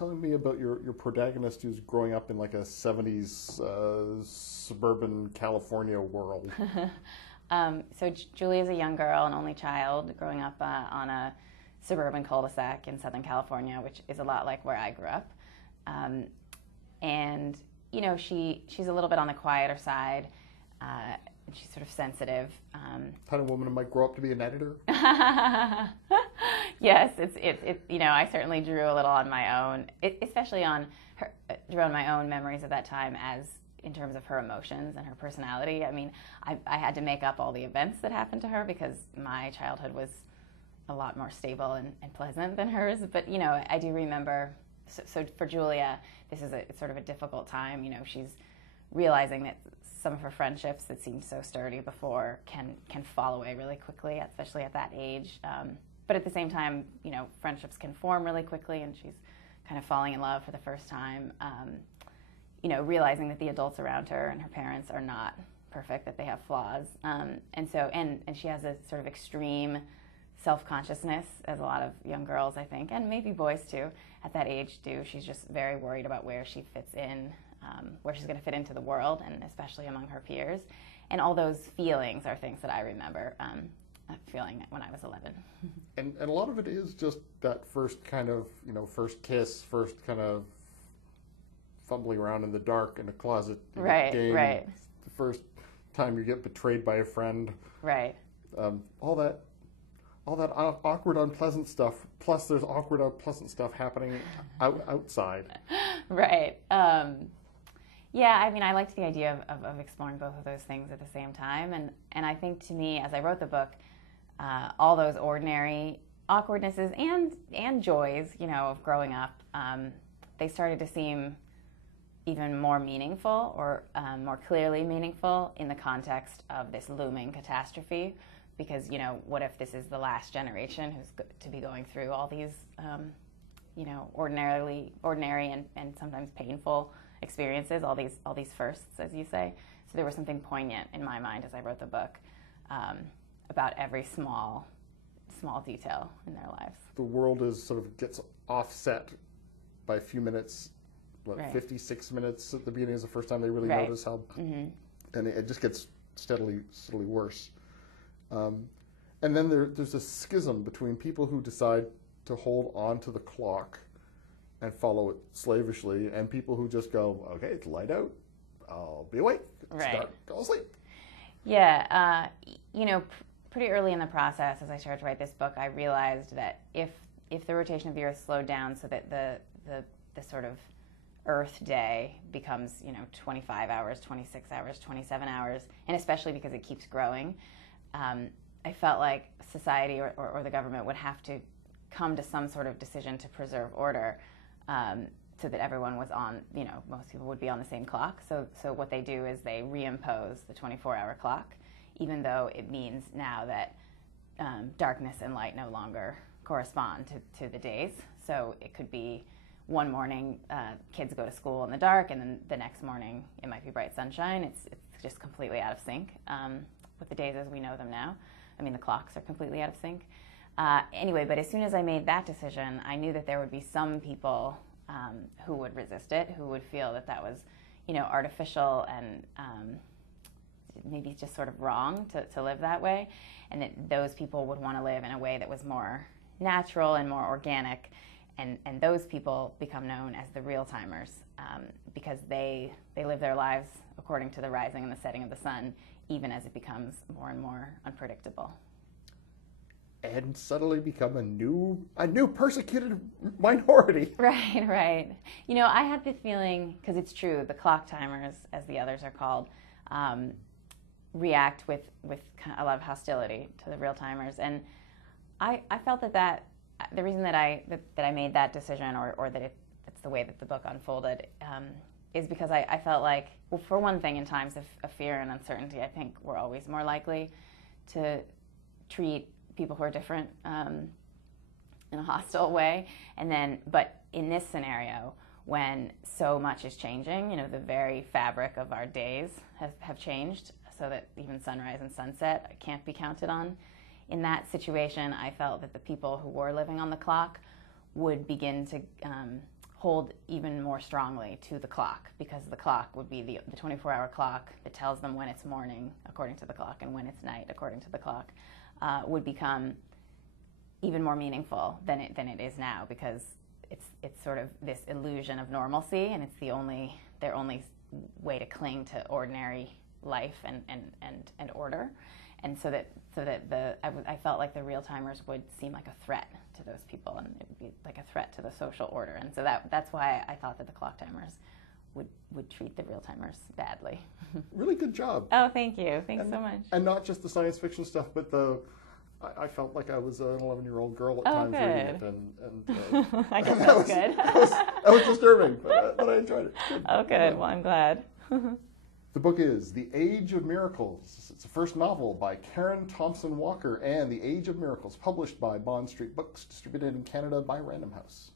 telling me about your protagonist who's growing up in like a 70s suburban California world. So Julie is a young girl, an only child, growing up on a suburban cul-de-sac in Southern California, which is a lot like where I grew up. And, you know, she's a little bit on the quieter side. She's sort of sensitive. Kind of woman who might grow up to be an editor. Yes, it's you know, I certainly drew a little on my own, especially drew on my own memories of that time as in terms of her emotions and her personality. I mean, I had to make up all the events that happened to her because my childhood was a lot more stable and pleasant than hers. But, you know, I do remember, so for Julia, this is it's sort of a difficult time. You know, she's realizing that some of her friendships that seemed so sturdy before can fall away really quickly, especially at that age. But at the same time, you know, friendships can form really quickly, and she's kind of falling in love for the first time. You know, realizing that the adults around her and her parents are not perfect, that they have flaws. And she has a sort of extreme self-consciousness, as a lot of young girls, I think, and maybe boys too, at that age do. She's just very worried about where she fits in, where she's going to fit into the world, and especially among her peers. And all those feelings are things that I remember feeling when I was 11. And a lot of it is just that first kind of, you know, first kiss, first kind of fumbling around in the dark in a closet right, game. Right. The first time you get betrayed by a friend. Right. All that awkward, unpleasant stuff. Plus, there's awkward, unpleasant stuff happening outside. Right. Yeah, I mean, I liked the idea of exploring both of those things at the same time. And I think, to me, as I wrote the book, all those ordinary awkwardnesses and joys, you know, of growing up, they started to seem even more meaningful, or more clearly meaningful, in the context of this looming catastrophe. Because, you know, what if this is the last generation who's to be going through all these, you know, ordinary and sometimes painful experiences, all these firsts, as you say. So there was something poignant in my mind as I wrote the book about every small detail in their lives. The world gets offset by a few minutes. Right. 56 minutes at the beginning is the first time they really right. notice how, mm-hmm. and it just gets steadily worse. And then there's a schism between people who decide to hold on to the clock and follow it slavishly, and people who just go, okay, it's light out, I'll be awake, right. Go sleep. Yeah, you know, pretty early in the process, as I started to write this book, I realized that if the rotation of the Earth slowed down so that the sort of Earth day becomes, you know, 25 hours, 26 hours, 27 hours, and especially because it keeps growing, I felt like society or the government would have to come to some sort of decision to preserve order, so that everyone was on, you know, most people would be on the same clock. So what they do is they reimpose the 24-hour clock, even though it means now that darkness and light no longer correspond to the days. So it could be one morning kids go to school in the dark, and then the next morning it might be bright sunshine. It's just completely out of sync with the days as we know them now. I mean, the clocks are completely out of sync. Anyway, but as soon as I made that decision, I knew that there would be some people who would resist it, who would feel that that was, you know, artificial and maybe just sort of wrong to live that way, and that those people would want to live in a way that was more natural and more organic. And those people become known as the real-timers because they live their lives according to the rising and the setting of the sun, even as it becomes more and more unpredictable. And suddenly become a new persecuted minority. Right, right. You know, I had the feeling, because it's true, the clock timers, as the others are called, react with a lot of hostility to the real-timers. And I felt that the reason that I made that decision, or that that's the way that the book unfolded, is because I felt like, well, for one thing, in times of fear and uncertainty, I think we're always more likely to treat people who are different in a hostile way. But in this scenario, when so much is changing, you know, the very fabric of our days have changed, so that even sunrise and sunset can't be counted on. In that situation, I felt that the people who were living on the clock would begin to hold even more strongly to the clock, because the clock would be the 24-hour clock that tells them when it's morning according to the clock and when it's night according to the clock, would become even more meaningful than it is now, because it's sort of this illusion of normalcy, and it's their only way to cling to ordinary life and order. And so that I felt like the real timers would seem like a threat to those people, and it would be like a threat to the social order. And so that's why I thought that the clock timers would treat the real timers badly. Really good job. Oh, thank you. Thanks so much. And not just the science fiction stuff, but I felt like I was an 11-year-old girl at times reading it, and I guess that was good. That was disturbing, but I enjoyed it. Good. Oh, good. Well, I'm glad. The book is The Age of Miracles. It's the first novel by Karen Thompson Walker, and The Age of Miracles, published by Bond Street Books, distributed in Canada by Random House.